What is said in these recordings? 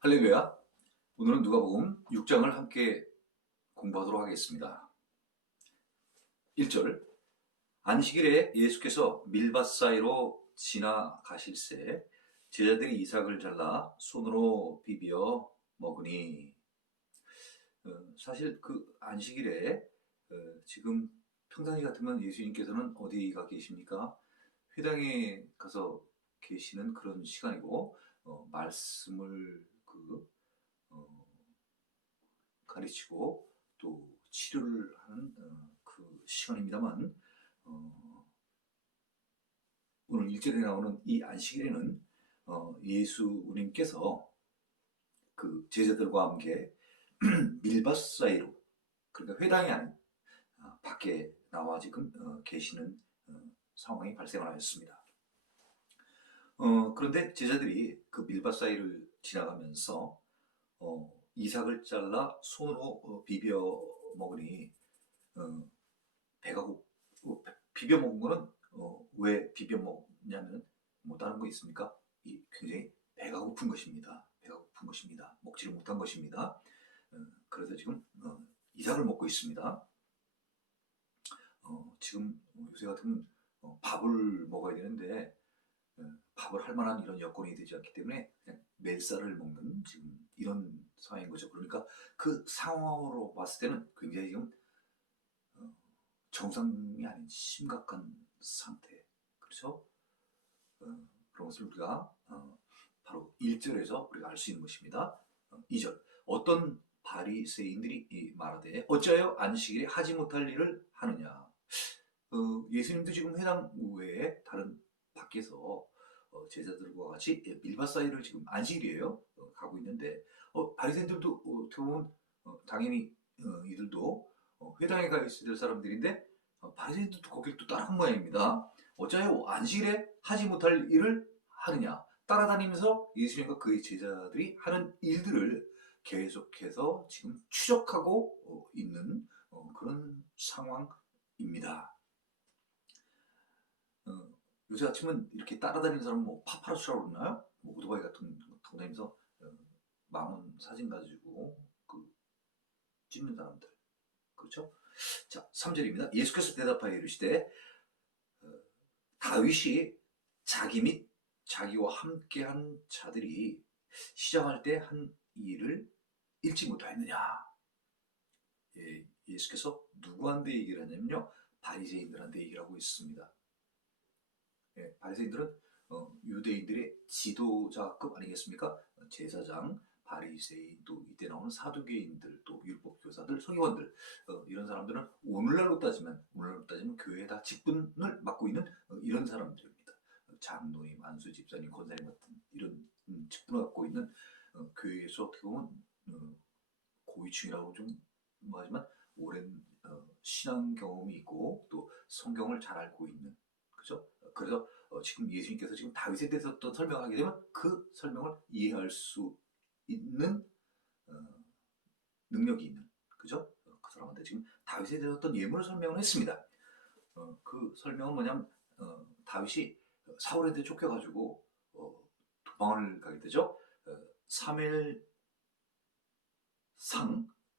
할렐루야. 오늘은 누가복음 6장을 함께 공부하도록 하겠습니다. 1절. 안식일에 예수께서 밀밭 사이로 지나가실새 제자들이 이삭을 잘라 손으로 비벼 먹으니. 사실 그 안식일에 지금 평상시 같으면 예수님께서는 어디가 계십니까? 회당에 가서 계시는 그런 시간이고, 말씀을 어, 가르치고 또 치료를 하는 그 시간입니다만, 어, 오늘 1절에 나오는 이 안식일에는 예수님께서 그 제자들과 함께 밀밭 사이로, 그러니까 회당이 아닌 밖에 나와 지금 계시는 상황이 발생을 하였습니다. 그런데 제자들이 그 밀밭 사이를 지나가면서 이삭을 잘라 손으로 비벼 먹으니, 어, 배가 비벼 먹은 거는 왜 비벼 먹냐면 뭐 다른 거 있습니까? 굉장히 배가 고픈 것입니다. 배가 고픈 것입니다. 먹지를 못한 것입니다. 그래서 지금 이삭을 먹고 있습니다. 지금 요새 같으면 밥을 먹어야 되는데 밥을 할 만한 이런 여건이 되지 않기 때문에 그냥 멜쌀을 먹는 지금 이런 상황인 거죠. 그러니까 그 상황으로 봤을 때는 굉장히 지금 어, 정상이 아닌 심각한 상태. 그렇죠? 그런 것을 우리가 바로 1절에서 우리가 알 수 있는 것입니다. 2절. 어떤 바리새인들이 말하되 어찌하여 안식일에 하지 못할 일을 하느냐. 예수님도 지금 회당 외에 다른 밖에서 제자들과 같이 밀밭 사이를 지금 안식일이에요. 가고 있는데 바리새인들도 어떻게 보면 당연히 이들도 회당에 가 있어야 될 사람들인데 바리새인들도 거길 또 따라간 모양입니다. 어찌하여 안식일에 하지 못할 일을 하느냐. 따라다니면서 예수님과 그의 제자들이 하는 일들을 계속해서 지금 추적하고 있는 그런 상황입니다. 요새 아침은 이렇게 따라다니는 사람 뭐 파파라치라고 그러나요? 뭐 오토바이 같은 거 타고 다니면서 망원 사진 가지고 그 찍는 사람들. 그렇죠? 자, 3절입니다. 예수께서 대답하여 이르시되 다윗이 자기 및 자기와 함께한 자들이 시작할 때 한 일을 잃지 못하였느냐. 예수께서 누구한테 얘기를 하냐면요. 바리새인들한테 얘기를 하고 있습니다. 바리새인들은 유대인들의 지도자급 아니겠습니까? 제사장, 바리새인, 또 이때 나오는 사두개인들, 또 율법 교사들, 서기관들, 이런 사람들은 오늘날로 따지면 교회에 다 직분을 맡고 있는 이런 사람들입니다. 장로님, 안수 집사님, 권사님 같은 이런 직분을 갖고 있는 교회에서 어떻게 보면 고위층이라고 좀 하지만 오랜 신앙 경험이 있고 또 성경을 잘 알고 있는, 그죠? 그래서 지금 예수님께서 지금 다윗에 대해서 어떤 설명을 하게 되면 그 설명을 이해할 수 있는 어, 능력이 있는, 그죠? 그 사람한테 지금 다윗에 대해서 어떤 예문을 설명을 했습니다. 그 설명은 뭐냐면 다윗이 사울한테 쫓겨가지고 도망을 가게 되죠. 사무엘상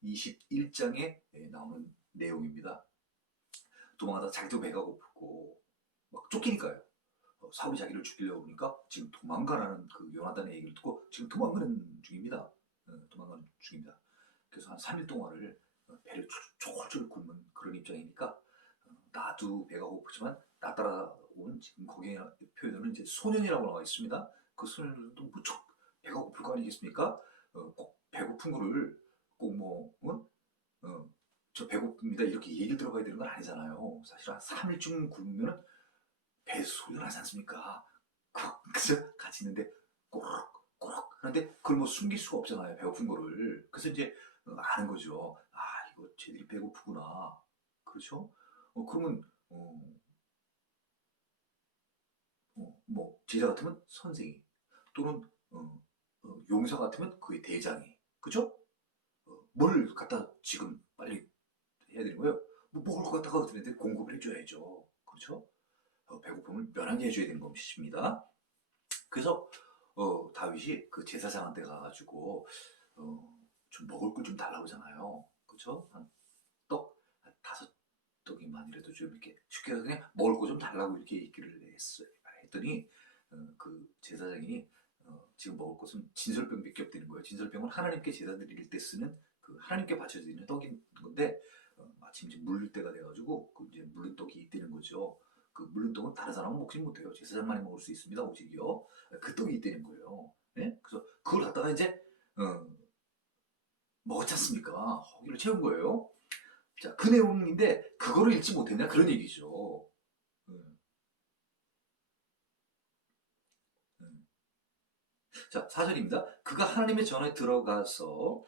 21장에 나오는 내용입니다. 도망하다 자기도 배가 고프고 막 쫓기니까요. 사울이 자기를 죽이려고 그러니까 지금 도망가라는 그 요나단의 얘기를 듣고 지금 도망가는 중입니다. 도망가는 중입니다. 그래서 한 3일 동안을 배를 졸졸 굶은 그런 입장이니까 나도 배가 고프지만 나 따라온 지금 거기에 표현은 이제 소년이라고 나와 있습니다. 그 소년들도 무척 배가 고플 거 아니겠습니까? 꼭 배고픈 거를 꼭 뭐, 저 배고픕니다 이렇게 얘기를 들어가야 되는 건 아니잖아요. 사실 한 3일쯤 굶으면 배 소리가 나지 않습니까? 그죠? 같이 있는데 꼬르륵 하는데 그걸 뭐 숨길 수가 없잖아요. 배고픈 거를. 그래서 이제 아는 거죠. 아, 이거 쟤들이 배고프구나. 그렇죠? 그러면 뭐 제자 같으면 선생이, 또는 용사 같으면 그의 대장이, 그죠? 뭘 갖다 지금 빨리 해야 되는 거예요? 뭐 먹을 것 갖다가 어떻게 공급을 해줘야죠. 그렇죠? 배고픔을 면하게 해줘야 되는 것입니다. 그래서 다윗이 그 제사장한테 가가지고 좀 먹을 걸 좀 달라고 하잖아요. 그렇죠? 한 떡, 한 5떡이만이라도 좀 이렇게 쉽게 해서 그냥 먹을 거 좀 달라고 이렇게 얘기를 했어요. 했더니 그 제사장이 지금 먹을 것은 진설병밖에 없다는 거예요. 진설병은 하나님께 제사 드릴 때 쓰는 그 하나님께 바쳐지는 떡인 건데 마침 이제 물릴 때가 돼가지고 그 이제 물린 떡이 있다는 거죠. 그 물린 떡은 다른 사람은 먹지 못해요. 제사장만이 먹을 수 있습니다. 오직요. 그 떡이 있다는 거예요. 네? 그래서 그걸 갖다가 이제 먹었지 않습니까? 허기를 채운 거예요. 자, 그 내용인데 그거를 읽지 못했냐 그런 얘기죠. 음, 음. 자, 4절입니다. 그가 하나님의 전에 들어가서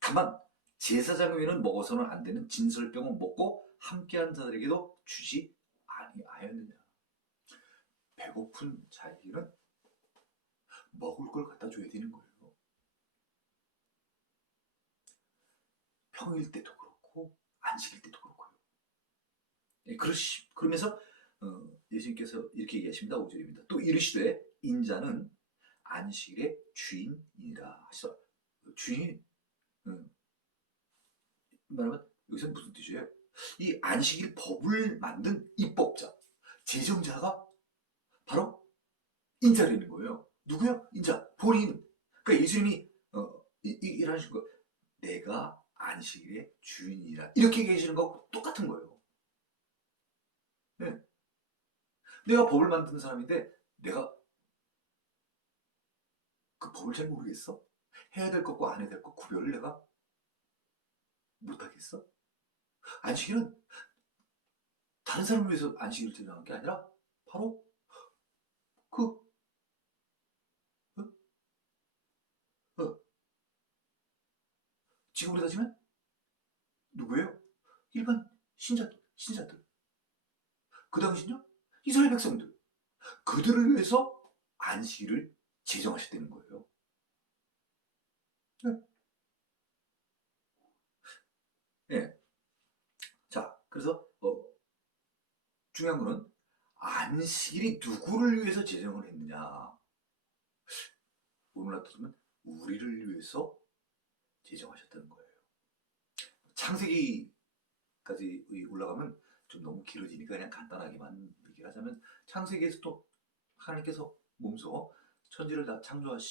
다만 제사장 외에는 먹어서는 안 되는 진설병을 먹고 함께한 자들에게도 주지 아니하였느냐. 배고픈 자에게는 먹을 걸 갖다 줘야 되는 거예요. 평일 때도 그렇고 안식일 때도 그렇고요. 예, 그러면서 예수님께서 이렇게 얘기하십니다. 5절입니다. 또 이르시되 인자는 안식일의 주인이라 하시더라. 주인 말하면 여기서 무슨 뜻이에요? 이 안식일 법을 만든 입법자, 제정자가 바로 인자라는 거예요. 누구요? 인자, 본인. 그러니까 예수님이 이러신 거, 내가 안식일의 주인이라 이렇게 얘기하시는 거하고 똑같은 거예요. 네. 내가 법을 만드는 사람인데 내가 그 법을 잘 모르겠어? 해야 될 것과 안 해야 될 것 구별을 내가 못하겠어? 안식일은 다른 사람을 위해서 안식일을 제정한 게 아니라 바로 그 어? 어, 지금으로 따지면 누구예요? 일반 신자들. 그 당시는요? 이스라엘 백성들. 그들을 위해서 안식일을 제정하셨다는 거예요. 네. 네. 자, 그래서 중요한 거는 안식일이 누구를 위해서 제정을 했느냐. 오늘 같으면 우리를 위해서 제정하셨다는 거예요. 창세기까지 올라가면 좀 너무 길어지니까 그냥 간단하게만 얘기를 하자면 창세기에서 또 하나님께서 몸소 천지를 다 창조하시고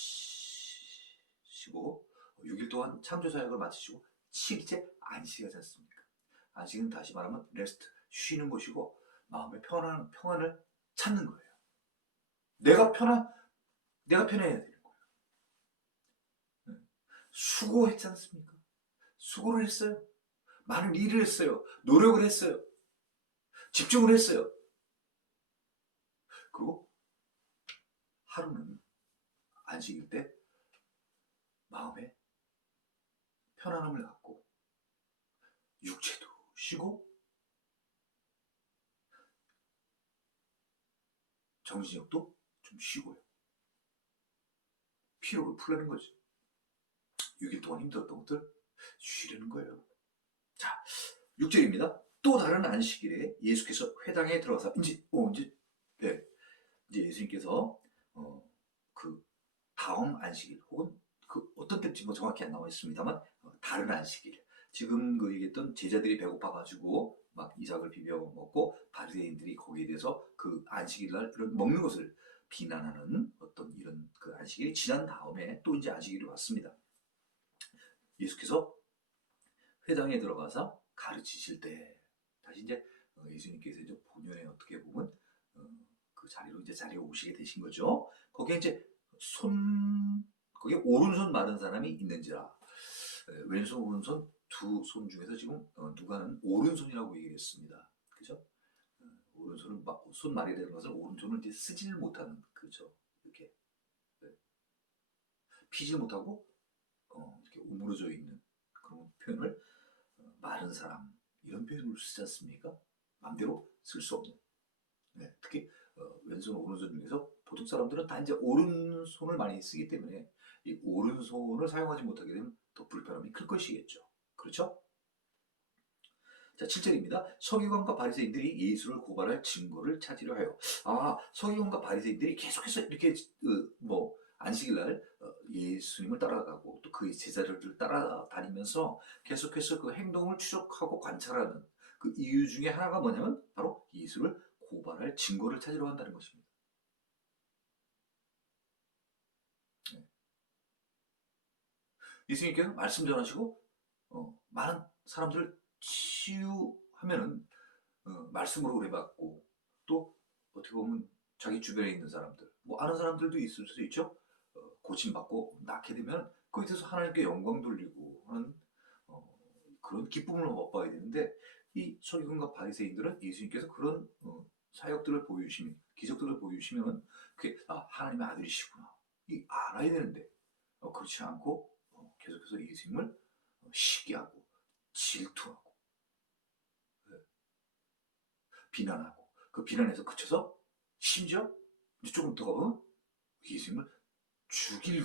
6일 동안 창조 사역을 마치시고 7일째 안식하지 않습니까? 안식은 다시 말하면 레스트, 쉬는 곳이고 마음의 평안을 찾는 거예요. 내가 편해야 되는 거예요. 수고했지 않습니까? 수고를 했어요. 많은 일을 했어요. 노력을 했어요. 집중을 했어요. 그리고 하루는 안식일 때 마음에 편안함을 갖고 육체도 쉬고 정신력도 좀 쉬고요. 피로를 풀라는 거죠. 6일 동안 힘들었던 것들 쉬려는 거예요. 자, 6절입니다. 또 다른 안식일에 예수께서 회당에 들어가서 네, 이제 예수님께서 그 다음 안식일 혹은 그 어떤 때인지 뭐 정확히 안 나와 있습니다만 다른 안식일 지금 그 얘기했던 제자들이 배고파가지고 막 이삭을 비벼 먹고 바리새인들이 거기에 대해서 그 안식일날 이런 먹는 것을 비난하는 어떤 이런 그 안식일이 지난 다음에 또 이제 안식일이 왔습니다. 예수께서 회당에 들어가서 가르치실 때 다시 이제 예수님께서 이제 본연에 어떻게 보면 그 자리로 이제 자리에 오시게 되신 거죠. 거기에 이제 거기에 오른손 마른 사람이 있는지라. 왼손 오른손 두 손 중에서 지금 누가는 오른손이라고 얘기를 했습니다. 그죠? 오른손을 손 말이 되는 것은 오른손을 이제 쓰지를 못하는 그죠? 이렇게 네. 피지 못하고 이렇게 오므러져 있는 그런 표현을 마른 사람 이런 표현을 쓰지 않습니까? 마음대로 쓸 수 없는. 네, 특히 왼손 오른손 중에서 보통 사람들은 다 이제 오른손을 많이 쓰기 때문에 이 오른손을 사용하지 못하게 되면 더 불편함이 클 것이겠죠. 그렇죠? 자, 7절입니다. 서기관과 바리새인들이 예수를 고발할 증거를 찾으려 하여. 서기관과 바리새인들이 계속해서 이렇게 뭐 안식일 날 예수님을 따라가고 또 그의 제자들을 따라다니면서 계속해서 그 행동을 추적하고 관찰하는 그 이유 중에 하나가 뭐냐면 바로 예수를 고발할 증거를 찾으려 한다는 것입니다. 네. 예수님께서 말씀 전하시고 많은 사람들을 치유하면은 말씀으로 의뢰받고 또 어떻게 보면 자기 주변에 있는 사람들, 뭐 아는 사람들도 있을 수 있죠. 고침받고 낫게 되면 거기에 대해서 하나님께 영광 돌리고 하는 그런 기쁨을 맛봐야 되는데 이 서기관과 바리새인들은 예수님께서 그런 사역들을 보여주시면, 기적들을 보여주시면 그게 하나님의 아들이시구나 이 알아야 되는데 그렇지 않고 계속해서 예수님을 시기하고 질투하고 비난하고 그 비난에서 그쳐서 심지어 조금 더 가면 예수님을 죽일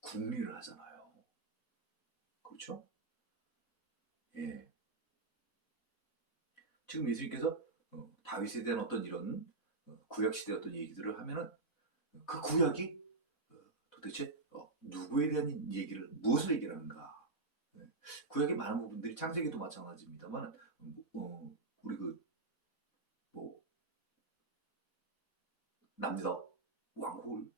궁리를 하잖아요. 그렇죠? 예. 지금 예수님께서 다윗에 대한 어떤 이런 구약 시대 어떤 얘기들을 하면은 그 구약이 도대체 누구에 대한 얘기를 무엇을 얘기하는가? 예. 구약의 많은 부분들이 창세기도 마찬가지입니다만 우리 뭐 남유다 왕국을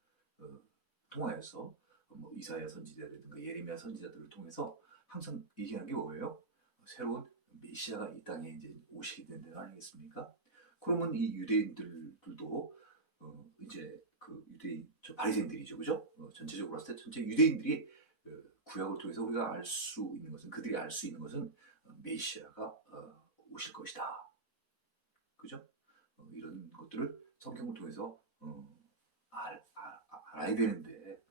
통하여서 뭐 이사야 선지자라든가 예레미야 선지자들을 통해서 항상 얘기하는 게 뭐예요? 새로운 메시아가 이 땅에 이제 오시게 된다는 거 아니겠습니까? 그러면 이 유대인들도 이제 그 유대인 바리새인들이죠, 그죠? 전체적으로 봤을 때 전체 유대인들이 구약을 통해서 우리가 알 수 있는 것은 그들이 알 수 있는 것은 메시아가 오실 것이다, 그죠? 이런 것들을 성경을 통해서 알아야 되는데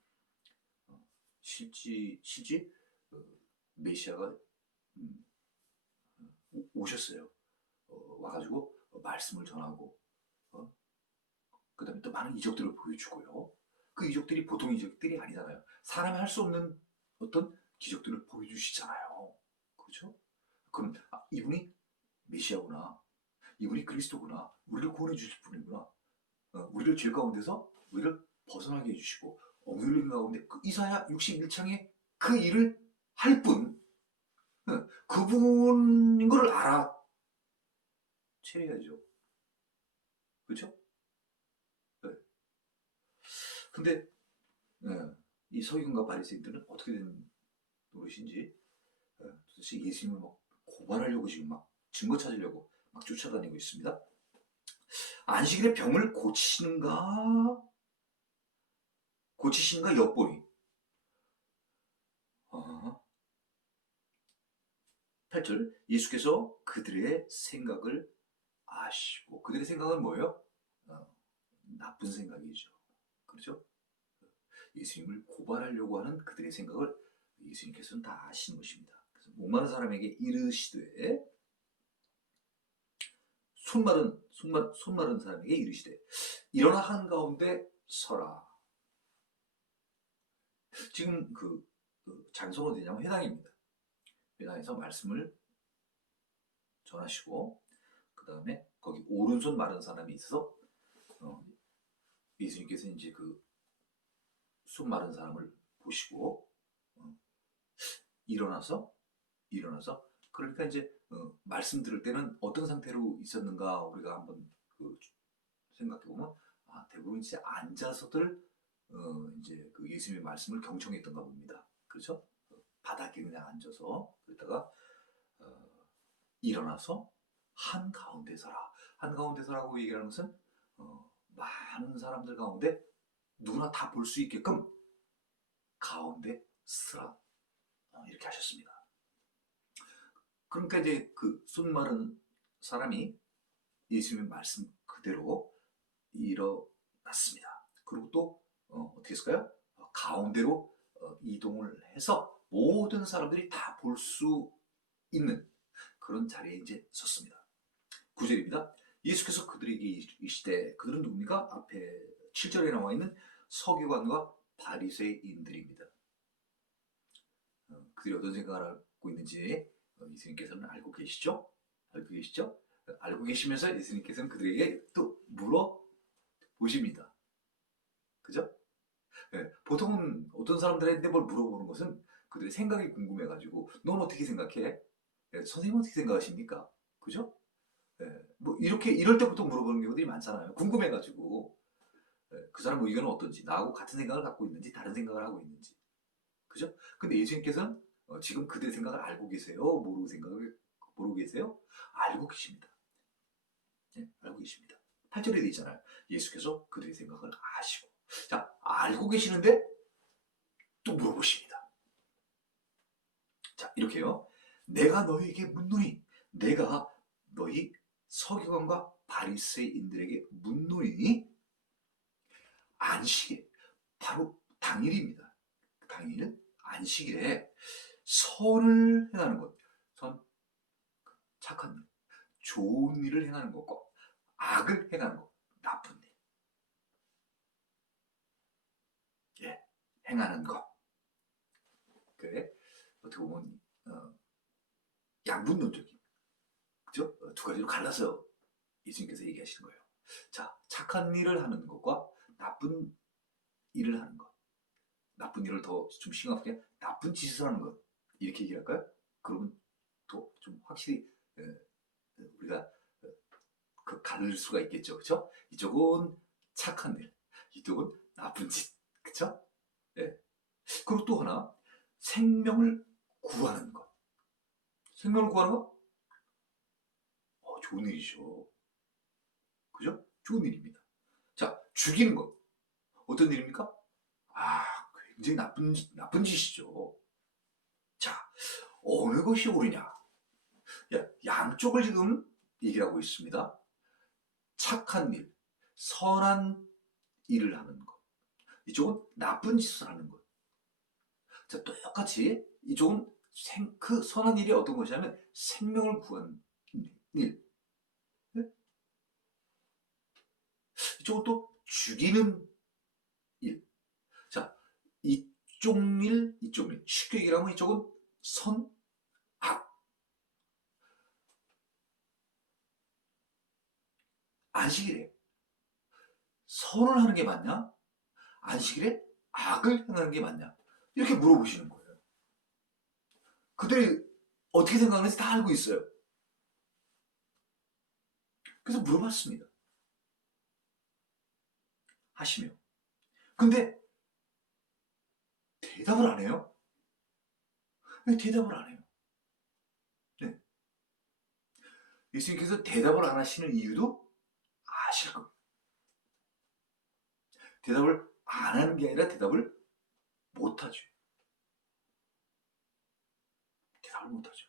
실제 메시아가 오셨어요. 와가지고 말씀을 전하고 그 다음에 또 많은 이적들을 보여주고요. 그 이적들이 보통 이적들이 아니잖아요. 사람이 할 수 없는 어떤 기적들을 보여주시잖아요. 그렇죠? 그럼 이분이 메시아구나, 이분이 그리스도구나, 우리를 구원해 주실 분이구나, 우리를 죄 가운데서 우리를 벗어나게 해주시고 억눌린 가운데 그 이사야 61장에 그 일을 할 분, 그분인 걸 알아채려야죠. 그렇죠? 네. 근데 이 서기관과 바리새인들은 어떻게 된 노릇인지 도대체 예수님을 막 고발하려고 지금 막 증거 찾으려고 막 쫓아다니고 있습니다. 안식일에 병을 고치시는가 엿보니 8절 예수께서 그들의 생각을 아시고, 그들의 생각은 뭐예요? 나쁜 생각이죠. 그렇죠? 예수님을 고발하려고 하는 그들의 생각을 예수님께서는 다 아시는 것입니다. 그래서 목마른 사람에게 이르시되, 손마른 사람에게 이르시되 일어나 한가운데 서라. 지금 그 장소는 어디냐면 회당입니다. 회당에서 말씀을 전하시고 그 다음에 거기 오른손 마른 사람이 있어서 예수님께서 이제 그 손 마른 사람을 보시고 일어나서 그러니까 이제 말씀 들을 때는 어떤 상태로 있었는가 우리가 한번 생각해 보면 대부분 이제 앉아서들 이제 그 예수님의 말씀을 경청했던가 봅니다. 그렇죠? 바닥에 그냥 앉아서 그러다가 일어나서 한가운데 서라. 한가운데 서라고 얘기하는 것은 많은 사람들 가운데 누구나 다 볼 수 있게끔 가운데 서라 이렇게 하셨습니다. 그러니까 이제 그 손 마른 사람이 예수님의 말씀 그대로 일어났습니다. 그리고 또 어떻게 했을까요? 가운데로 이동을 해서 모든 사람들이 다 볼 수 있는 그런 자리에 이제 섰습니다. 9절입니다. 예수께서 그들에게 이르시되, 그들은 누굽니까? 앞에 7절에 나와 있는 서기관과 바리새인들입니다. 그들이 어떤 생각을 하고 있는지 예수님께서는 알고 계시죠? 알고 계시죠? 알고 계시면서 예수님께서는 그들에게 또 물어보십니다. 그죠? 예, 보통은 어떤 사람들한테 뭘 물어보는 것은 그들의 생각이 궁금해가지고 넌 어떻게 생각해? 예, 선생님 어떻게 생각하십니까? 그죠? 예, 뭐 이렇게 이럴 때부터 물어보는 경우들이 많잖아요. 궁금해가지고 예, 그 사람 의견은 어떤지, 나하고 같은 생각을 갖고 있는지 다른 생각을 하고 있는지, 그죠? 근데 예수님께서는 지금 그들의 생각을 알고 계세요? 모르고 계세요? 알고 계십니다. 예, 알고 계십니다. 8절에 되어 있잖아요. 예수께서 그들의 생각을 아시고, 자, 알고 계시는데 또 물어보십니다. 자, 이렇게요. 내가 너희에게 묻노니, 내가 너희 서기관과 바리새인들에게 묻노니, 안식일, 바로 당일입니다. 당일은 안식일에 선을 행하는 것, 선, 착한 일, 좋은 일을 행하는 것과 악을 행하는 것, 나쁜 일, 예, 행하는 것. 그래, 어떻게 보면 양분론적인, 그죠? 두 가지로 갈라서 예수님께서 얘기하시는 거예요. 자, 착한 일을 하는 것과 나쁜 일을 하는 것. 나쁜 일을 더 좀 심각하게 나쁜 짓을 하는 것. 이렇게 얘기할까요? 그러면 또 좀 확실히 우리가 그 가를 수가 있겠죠. 그렇죠? 이쪽은 착한 일, 이쪽은 나쁜 짓. 그렇죠? 예. 그리고 또 하나 생명을 구하는 것. 생명을 구하는 것? 좋은 일이죠. 그죠? 좋은 일입니다. 자, 죽이는 것. 어떤 일입니까? 아, 굉장히 나쁜 짓이죠. 자, 어느 것이 옳으냐? 양쪽을 지금 얘기를 하고 있습니다. 착한 일, 선한 일을 하는 것. 이쪽은 나쁜 짓을 하는 것. 자, 똑같이 이쪽은 그 선한 일이 어떤 것이냐면 생명을 구하는 일. 네? 이쪽은 또 죽이는 일. 자, 이쪽 일, 이쪽 일. 쉽게 얘기하면 이쪽은 선, 악. 안식일에 선을 하는 게 맞냐? 안식일에 악을 행하는 게 맞냐? 이렇게 물어보시는 거예요. 그들이 어떻게 생각하는지 다 알고 있어요. 그래서 물어봤습니다. 하시며. 근데 대답을 안 해요. 왜 대답을 안 해요? 네. 예수님께서 대답을 안 하시는 이유도 아실 겁니다. 대답을 안 하는 게 아니라 대답을 못하죠. 대답을 못하죠.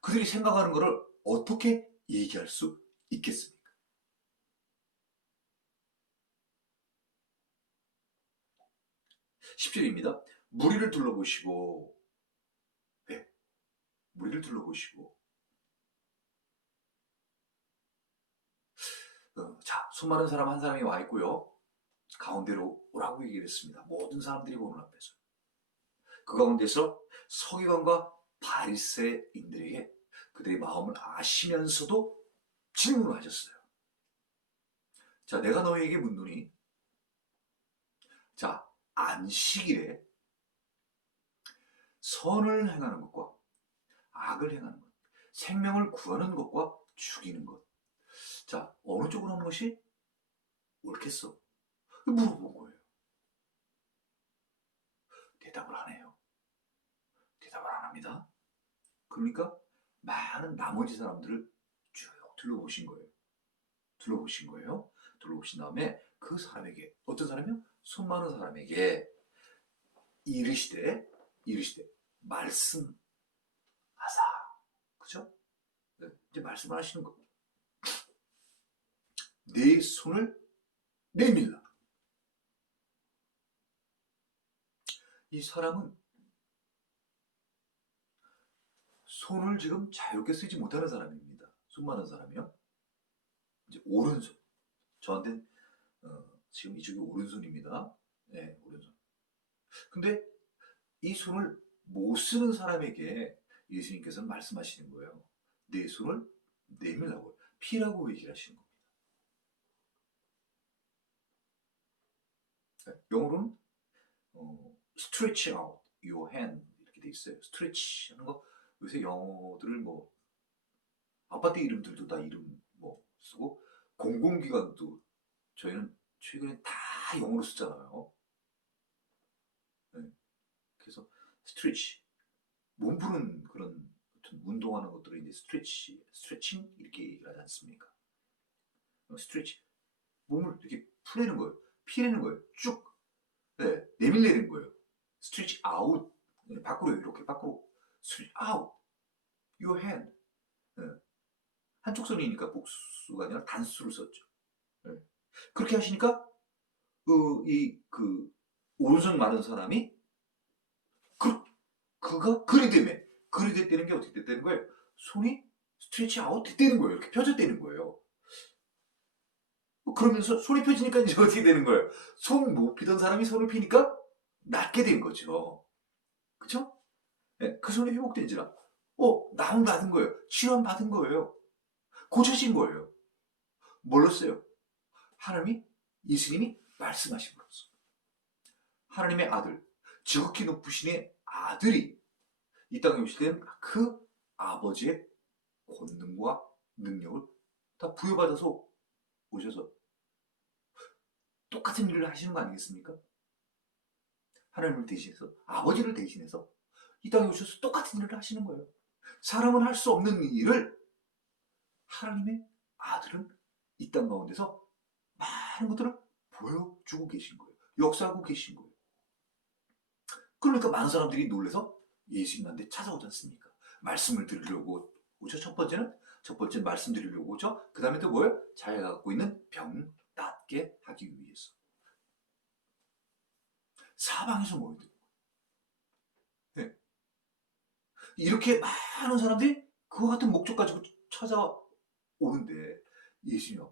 그들이 생각하는 것을 어떻게 얘기할 수 있겠습니까? 10절입니다. 무리를 둘러보시고, 네, 무리를 둘러보시고, 자, 수많은 사람 한 사람이 와 있고요. 가운데로 오라고 얘기를 했습니다. 모든 사람들이 보는 앞에서. 그 가운데서 서기관과 바리새인들에게 그들의 마음을 아시면서도 질문을 하셨어요. 자, 내가 너희에게 묻노니, 자, 안식일에 선을 행하는 것과 악을 행하는 것, 생명을 구하는 것과 죽이는 것. 자, 어느 쪽으로 하는 것이 옳겠어? 물어본 거예요. 대답을 안 해요. 대답을 안 합니다. 그러니까 많은 나머지 사람들을 쭉 둘러보신 거예요. 둘러보신 다음에 그 사람에게, 어떤 사람이요? 수많은 사람에게 이르시되 말씀하사. 그죠? 네, 이제 말씀을 하시는 겁니다. 내 손을 내밀라. 이 사람은 손을 지금 자유롭게 쓰지 못하는 사람입니다. 수많은 사람이요. 이제 오른손. 저한테는 지금 이쪽이 오른손입니다. 네, 오른손. 근데 이 손을 못 쓰는 사람에게 예수님께서는 말씀하시는 거예요. 내 손을 내밀라고, 피라고 얘기를 하시는 겁니다. 영어로는 stretch out your hand 이렇게 돼 있어요. stretch 하는 거, 요새 영어들을 뭐 아파트 이름들도 다 이름 뭐 쓰고, 공공기관도 저희는 최근에 다 영어로 쓰잖아요. 네. 그래서 스트레치, 몸 푸는 그런 운동하는 것들을 이제 스트레칭 이렇게 얘기를 하지 않습니까? 스트레치, 몸을 이렇게 풀내는 거예요. 피내는 거예요. 쭉, 네, 내밀내는 거예요. 스트레치 아웃, 네, 밖으로, 이렇게 밖으로 스트레치 아웃 your hand. 네. 한쪽 손이니까 복수가 아니라 단수를 썼죠. 네. 그렇게 하시니까 그 오른손 마른 사람이 그가 그리 됐다는 게 어떻게 됐다는 거예요? 손이 스트레치 아웃 됐다는 거예요. 이렇게 펴졌다는 거예요. 그러면서 손이 펴지니까 이제 어떻게 되는 거예요? 손 못 피던 사람이 손을 피니까 낫게 된 거죠. 그쵸? 네, 그 손이 회복된지라. 나음 받은 거예요. 치료함 받은 거예요. 고쳐진 거예요. 뭘로써요? 하나님이, 예수님이 말씀하심으로써. 하나님의 아들, 지극히 높으신 아들이 이 땅에 오실 때는 그 아버지의 권능과 능력을 다 부여받아서 오셔서 똑같은 일을 하시는 거 아니겠습니까? 하나님을 대신해서, 아버지를 대신해서 이 땅에 오셔서 똑같은 일을 하시는 거예요. 사람은 할 수 없는 일을 하나님의 아들은 이 땅 가운데서 많은 것들을 보여주고 계신 거예요. 역사하고 계신 거예요. 그러니까 많은 사람들이 놀라서 예수님한테 찾아오지 않습니까? 말씀을 들으려고 오죠. 첫 번째는 말씀 드리려고 오죠. 그 다음에 또 뭐예요? 자기가 갖고 있는 병 낫게 하기 위해서. 사방에서 모이는 거예요. 네. 이렇게 많은 사람들이 그와 같은 목적 가지고 찾아오는데 예수님,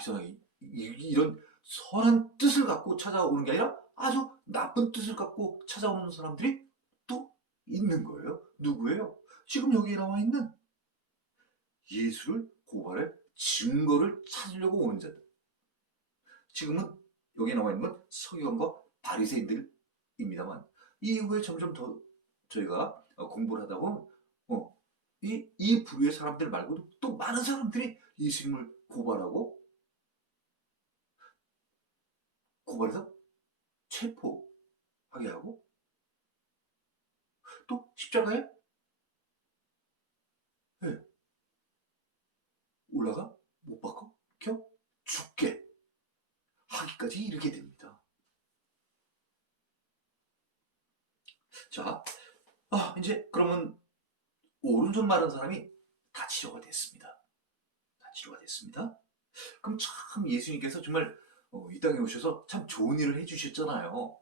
이상하게 이런 선한 뜻을 갖고 찾아오는 게 아니라 아주 나쁜 뜻을 갖고 찾아오는 사람들이 또 있는 거예요. 누구예요? 지금 여기에 나와 있는 예수를 고발할 증거를 찾으려고 오는 자들. 지금은 여기에 나와 있는 건 서기관과 바리새인들입니다만, 이후에 점점 더 저희가 공부를 하다 보면 이 부류의 사람들 말고도 또 많은 사람들이 예수님을 고발해서 체포하게 하고, 또 십자가에, 네, 올라가 못 박혀 죽게 하기까지 이르게 됩니다. 자, 이제 그러면 오른손 마른 사람이 다 치료가 됐습니다. 그럼 참 예수님께서 정말 이 땅에 오셔서 참 좋은 일을 해주셨잖아요.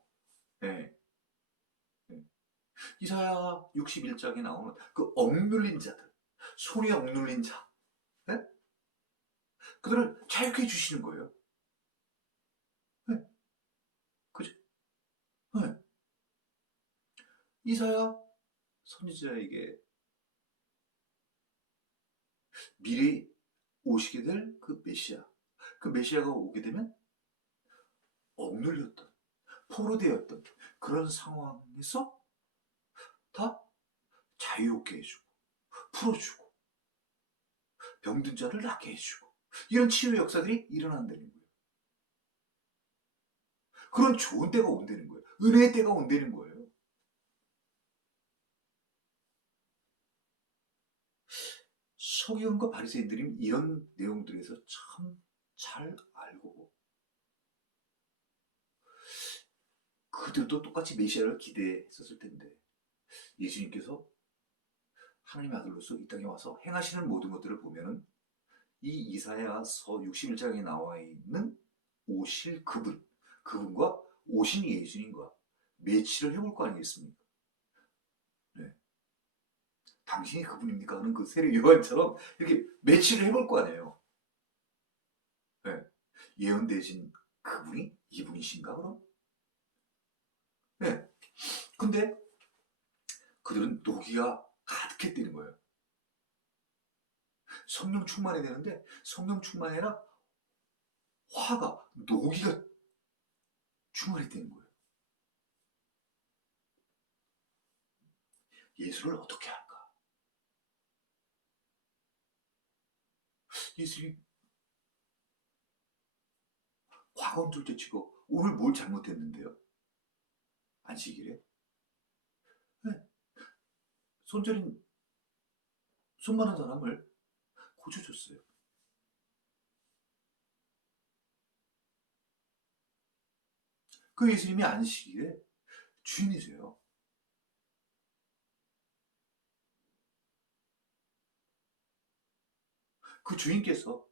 네. 네. 이사야 61장에 나오는 그 억눌린 자들, 손이 억눌린 자, 네? 그들을 자유케 해주시는 거예요. 네. 그죠? 네. 이사야 선지자에게 미래에 오시게 될 그 메시아가 오게 되면 억눌렸던, 포로되었던 그런 상황에서 다 자유롭게 해주고, 풀어주고, 병든 자를 낫게 해주고, 이런 치유 역사들이 일어난다는 거예요. 그런 좋은 때가 온다는 거예요. 은혜의 때가 온다는 거예요. 서기관과 바리새인들이 이런 내용들에서 참 잘 알고, 그들도 똑같이 메시아를 기대했었을 텐데, 예수님께서 하나님의 아들로서 이 땅에 와서 행하시는 모든 것들을 보면은 이 이사야서 61장에 나와 있는 오실 그분과 오신 예수님과 매치를 해볼 거 아니겠습니까? 네. 당신이 그분입니까? 하는 그 세례 요한처럼 이렇게 매치를 해볼 거 아니에요. 네. 예언되신 그분이 이분이신가 그럼? 네. 근데 그들은 노기가 가득했다는 거예요. 성령 충만해야 되는데 성령 충만해라 화가 노기가 충만했다는 거예요. 예수를 어떻게 할까? 예수님 과거는 둘째치고 오늘 뭘 잘못했는데요? 안식일에? 네. 손저린 손 많은 사람을 고쳐줬어요. 그 예수님이 안식일에 주인이세요. 그 주인께서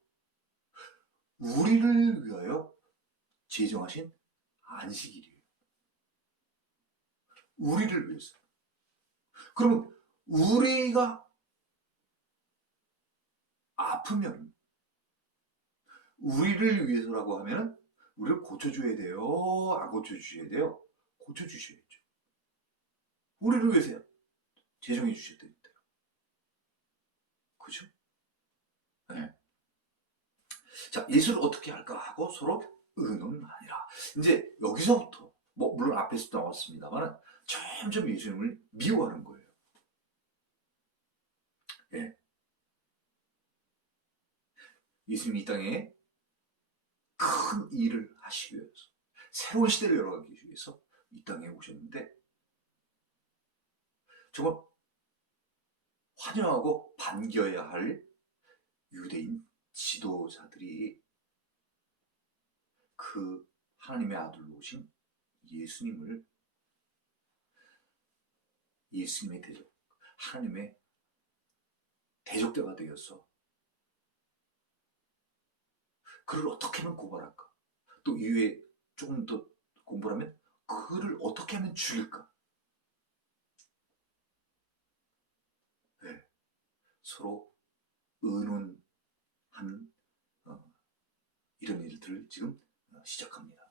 우리를 위하여 제정하신 안식일이에요. 우리를 위해서. 그러면 우리가 아프면 우리를 위해서라고 하면 우리를 고쳐줘야 돼요? 안 고쳐주셔야 돼요? 고쳐주셔야죠. 우리를 위해서 제정해 주셨다니까요. 그죠? 네. 자, 예수를 어떻게 할까 하고 서로 의논하니라. 이제 여기서부터 뭐 물론 앞에서 나왔습니다만 점점 예수님을 미워하는 거예요. 예. 예수님이 이 땅에 큰 일을 하시기 위해서 새로운 시대를 열어가기 위해서 이 땅에 오셨는데 정말 환영하고 반겨야 할 유대인 지도자들이 그 하나님의 아들로 오신 예수님의 대적, 하나님의 대적대가 되어서 그를 어떻게 하면 고발할까? 또 이후에 조금 더 공부를 하면 그를 어떻게 하면 죽일까? 네. 서로 의논한 이런 일들을 지금 시작합니다.